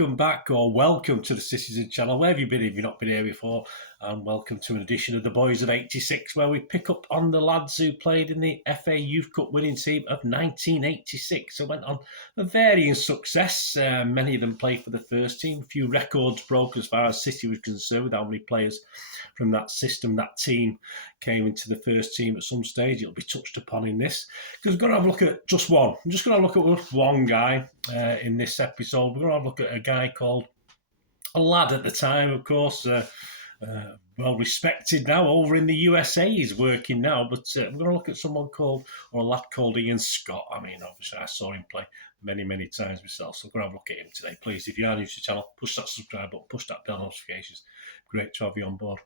welcome back or welcome to the Citytilidie channel. Where have you been if you've not been here before? And welcome to an edition of the Boys of 86 where we pick up on the lads who played in the FA Youth Cup winning team of 1986. So went on a varying success. Many of them played for the first team. A few records broke as far as City was concerned with how many players from that system, that team, came into the first team at some stage. It'll be touched upon in this because we're going to have a look at just one. I'm just going to look at just one guy in this episode. We're going to have a look at a guy called, a lad at the time, of course, well respected now over in the USA. He's working now, but we're going to look at someone called, or a lad called Ian Scott. I mean, obviously, I saw him play many times myself, so we're going to have a look at him today. Please, if you are new to the channel, push that subscribe button, push that bell notifications. Great to have you on board.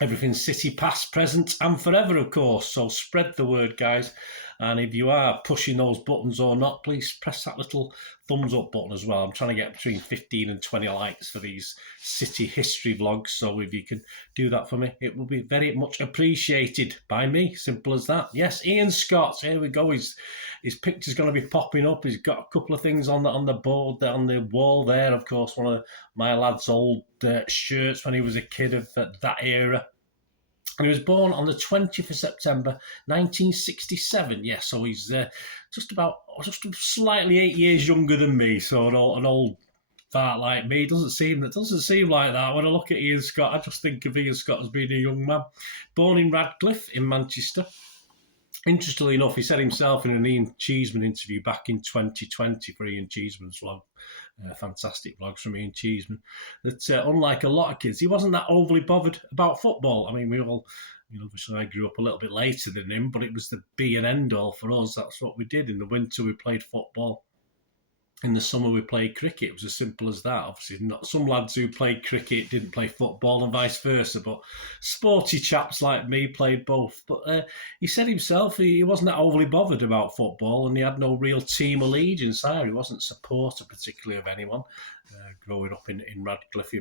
Everything City, past, present, and forever, of course. So spread the word, guys. And if you are pushing those buttons or not, please press that little thumbs up button as well. I'm trying to get between 15 and 20 likes for these City history vlogs. So if you can do that for me, it will be very much appreciated by me. Simple as that. Yes, Ian Scott. Here we go. His picture's going to be popping up. He's got a couple of things on the board, on the wall there. Of course, one of my lad's old shirts when he was a kid of that era. And he was born on the 20th of September, 1967. Yeah, so he's just slightly 8 years younger than me. So an old fart like me. It doesn't seem like that. When I look at Ian Scott, I just think of Ian Scott as being a young man. Born in Radcliffe in Manchester. Interestingly enough, he said himself in an Ian Cheeseman interview back in 2020 for Ian Cheeseman's vlog, fantastic vlogs from Ian Cheeseman, that unlike a lot of kids, he wasn't that overly bothered about football. I mean, obviously I grew up a little bit later than him, but it was the be and end all for us. That's what we did. In the winter, we played football. In the summer, we played cricket. It was as simple as that. Obviously, not some lads who played cricket didn't play football and vice versa, but sporty chaps like me played both. But he said himself he wasn't that overly bothered about football, and he had no real team allegiance either. He wasn't a supporter particularly of anyone. Growing up in Radcliffe,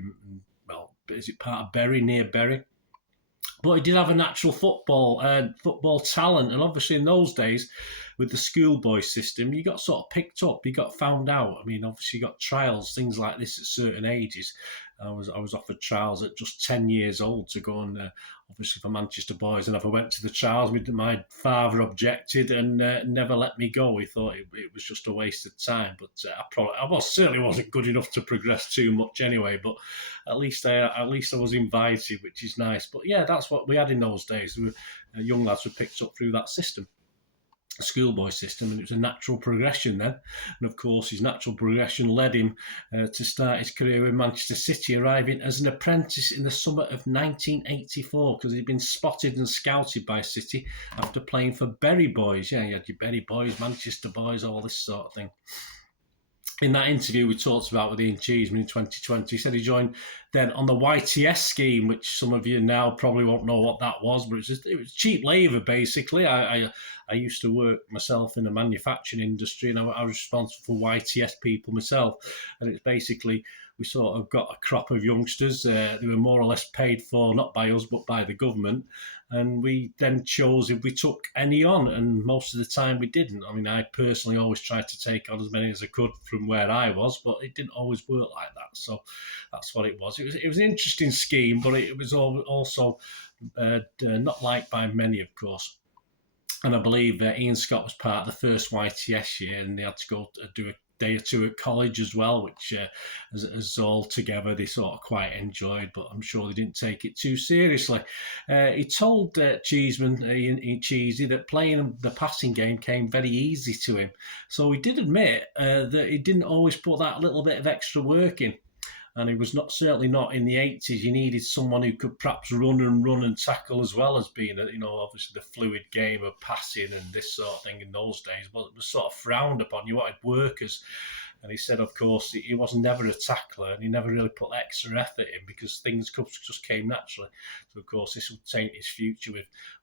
is it part of Bury, near Bury? But he did have a natural football talent, and obviously in those days, with the schoolboy system, you got sort of picked up, you got found out. I mean, obviously you got trials, things like this at certain ages. I was offered trials at just 10 years old to go and obviously for Manchester boys, and if I went to the trials, my father objected and never let me go. He thought it was just a waste of time, but I certainly wasn't good enough to progress too much anyway. But at least I was invited, which is nice. But yeah, that's what we had in those days. Young lads were picked up through that system, schoolboy system, and it was a natural progression then. And of course his natural progression led him to start his career in Manchester City, arriving as an apprentice in the summer of 1984 because he'd been spotted and scouted by City after playing for Bury boys. Yeah, you had your Bury boys, Manchester boys, all this sort of thing. In that interview we talked about with Ian Cheeseman in 2020, he said he joined then on the YTS scheme, which some of you now probably won't know what that was, but it was cheap labour basically. I used to work myself in the manufacturing industry, and I was responsible for YTS people myself. And it's basically, we sort of got a crop of youngsters. They were more or less paid for, not by us, but by the government. And we then chose if we took any on, and most of the time we didn't. I mean, I personally always tried to take on as many as I could from where I was, but it didn't always work like that. So that's what it was. It was an interesting scheme, but it was also not liked by many, of course. And I believe Ian Scott was part of the first YTS year, and they had to go do a day or two at college as well, which as all together they sort of quite enjoyed, but I'm sure they didn't take it too seriously. He told Cheeseman, Ian Cheesy, that playing the passing game came very easy to him. So he did admit that he didn't always put that little bit of extra work in. And he was certainly not in the 80s. You needed someone who could perhaps run and tackle as well as being, obviously the fluid game of passing and this sort of thing in those days. Well, it was sort of frowned upon. You wanted workers. And he said, of course, he was never a tackler, and he never really put extra effort in because things just came naturally. So, of course, this will taint his future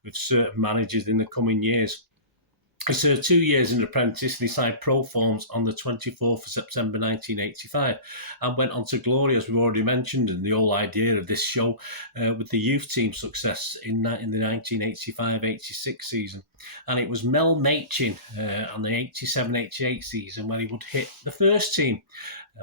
with certain managers in the coming years. He served 2 years as an apprentice and he signed pro forms on the 24th of September 1985 and went on to glory, as we've already mentioned, and the whole idea of this show with the youth team success in the 1985-86 season. And it was Mel Machin on the 87-88 season when he would hit the first team.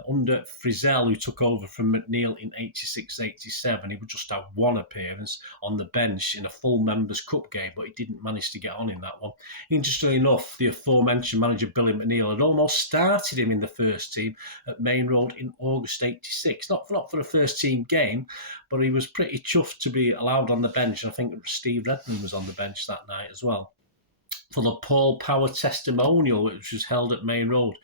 Under Frizzell, who took over from McNeil in 86-87, he would just have one appearance on the bench in a full Members' Cup game, but he didn't manage to get on in that one. Interestingly enough, the aforementioned manager Billy McNeil had almost started him in the first team at Main Road in August 86. Not for a first team game, but he was pretty chuffed to be allowed on the bench. I think Steve Redmond was on the bench that night as well, for the Paul Power testimonial, which was held at Main Road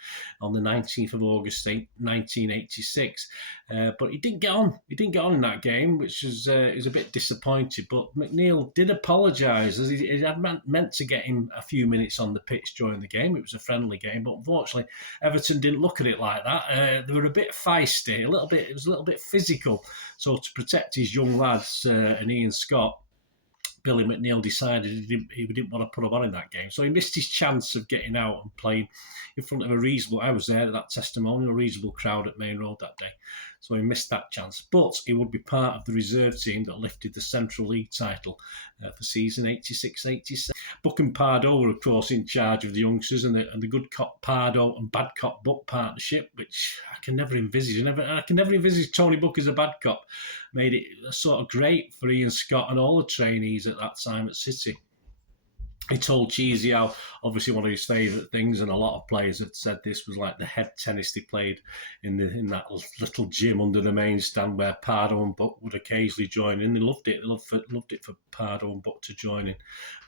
on the 19th of August 1986. But he didn't get on. He didn't get on in that game, which was a bit disappointed. But McNeil did apologise, as he had meant to get him a few minutes on the pitch during the game. It was a friendly game, but unfortunately, Everton didn't look at it like that. They were a bit feisty, it was a little bit physical. So to protect his young lads and Ian Scott, Billy McNeil decided he didn't want to put him on in that game. So he missed his chance of getting out and playing in front of I was there at that testimonial, a reasonable crowd at Main Road that day. So he missed that chance. But he would be part of the reserve team that lifted the Central League title for season 86-87. Buck and Pardo were, of course, in charge of the youngsters and the good cop Pardo and bad cop Buck partnership, which I can never envisage. I can never envisage Tony Buck as a bad cop. Made it sort of great for Ian Scott and all the trainees at that time at City. He told Cheesy how, obviously, one of his favourite things, and a lot of players had said this, was like the head tennis they played in that little gym under the main stand where Pardo and Buck would occasionally join in. They loved it. They loved it for Pardo and Buck to join in.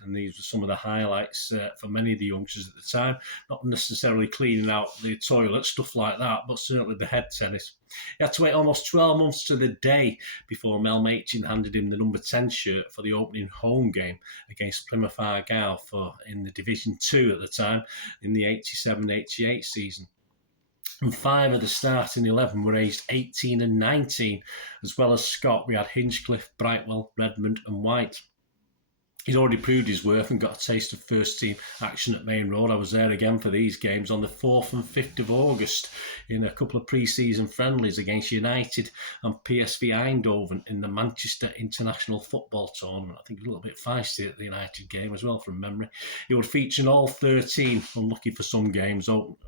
And these were some of the highlights for many of the youngsters at the time. Not necessarily cleaning out the toilet, stuff like that, but certainly the head tennis. He had to wait almost 12 months to the day before Mel Machin handed him the number 10 shirt for the opening home game against Plymouth Argyle in the Division 2 at the time in the 87-88 season. And 5 of the starting 11 were aged 18 and 19. As well as Scott, we had Hinchcliffe, Brightwell, Redmond and White. He'd already proved his worth and got a taste of first-team action at Main Road. I was there again for these games on the 4th and 5th of August in a couple of pre-season friendlies against United and PSV Eindhoven in the Manchester International Football Tournament. I think a little bit feisty at the United game as well, from memory. It would feature in all 13, unlucky for some games, all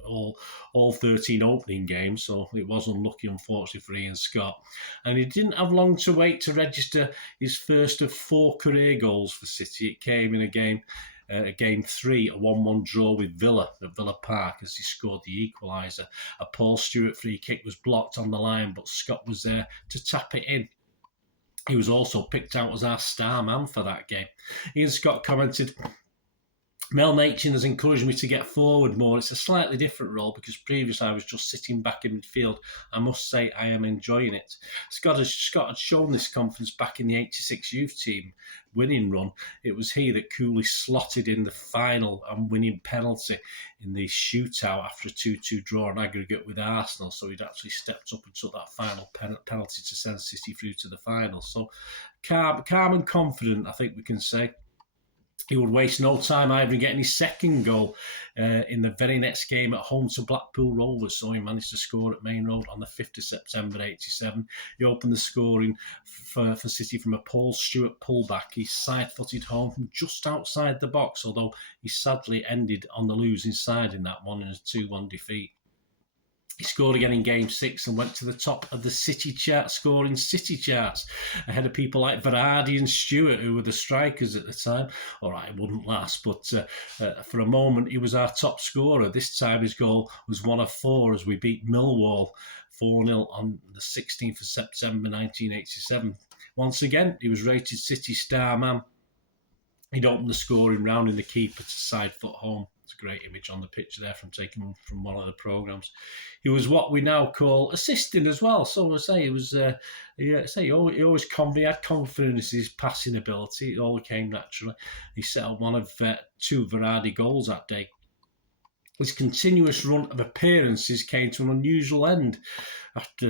13 opening games, so it was unlucky, unfortunately, for Ian Scott. And he didn't have long to wait to register his first of 4 career goals for City. It came in game 3, a 1-1 draw with Villa at Villa Park as he scored the equaliser. A Paul Stewart free kick was blocked on the line, but Scott was there to tap it in. He was also picked out as our star man for that game. Ian Scott commented, "Mel Machin has encouraged me to get forward more. It's a slightly different role because previously I was just sitting back in midfield. I must say I am enjoying it." Scott had shown this confidence back in the 86 youth team winning run. It was he that coolly slotted in the final and winning penalty in the shootout after a 2-2 draw on aggregate with Arsenal. So he'd actually stepped up and took that final penalty to send City through to the final. So calm and confident, I think we can say. He would waste no time either in getting his second goal in the very next game at home to Blackpool Rovers. So he managed to score at Main Road on the 5th of September 87. He opened the scoring for City from a Paul Stewart pullback. He side-footed home from just outside the box, although he sadly ended on the losing side in that one in a 2-1 defeat. He scored again in Game 6 and went to the top of the City chart, scoring City charts, ahead of people like Varady and Stewart, who were the strikers at the time. All right, it wouldn't last, but for a moment he was our top scorer. This time his goal was 1 of 4 as we beat Millwall 4-0 on the 16th of September 1987. Once again, he was rated City star man. He'd opened the scoring round in the keeper to side foot home. It's a great image on the picture there taken from one of the programmes. He was what we now call assisting as well. So I say he was. He had confidence in his passing ability. It all came naturally. He set up one of 2 Varady goals that day. His continuous run of appearances came to an unusual end after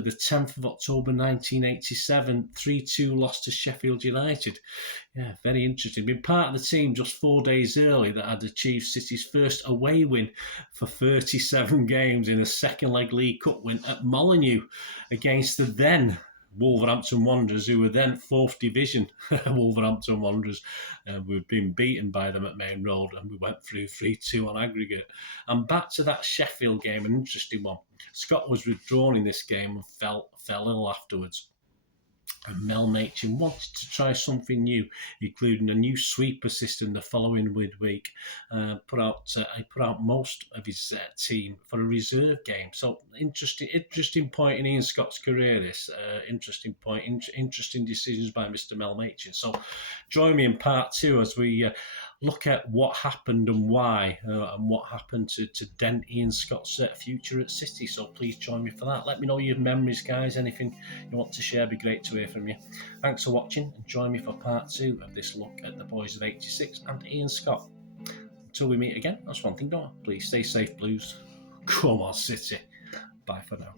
the 10th of October 1987 3-2 loss to Sheffield United. Yeah, very interesting. Been part of the team just 4 days early that had achieved City's first away win for 37 games in a second leg League Cup win at Molineux against the then Wolverhampton Wanderers, who were then 4th Division Wolverhampton Wanderers. We've been beaten by them at Main Road, and we went through 3-2 on aggregate. And back to that Sheffield game, an interesting one. Scott was withdrawn in this game and fell ill afterwards. And M.E.N wanted to try something new, including a new sweeper system the following midweek. He put out most of his team for a reserve game. So interesting point in Ian Scott's career. This interesting point, interesting decisions by Mr. M.E.N. So join me in part 2 as we look at what happened and why, and what happened to dent Ian Scott's future at City. So please join me for that. Let me know your memories, guys. Anything you want to share, be great to hear from you. Thanks for watching, and join me for part 2 of this look at the boys of 86 and Ian Scott. Until we meet again, that's one thing, don't I? Please stay safe, Blues. Come on, City. Bye for now.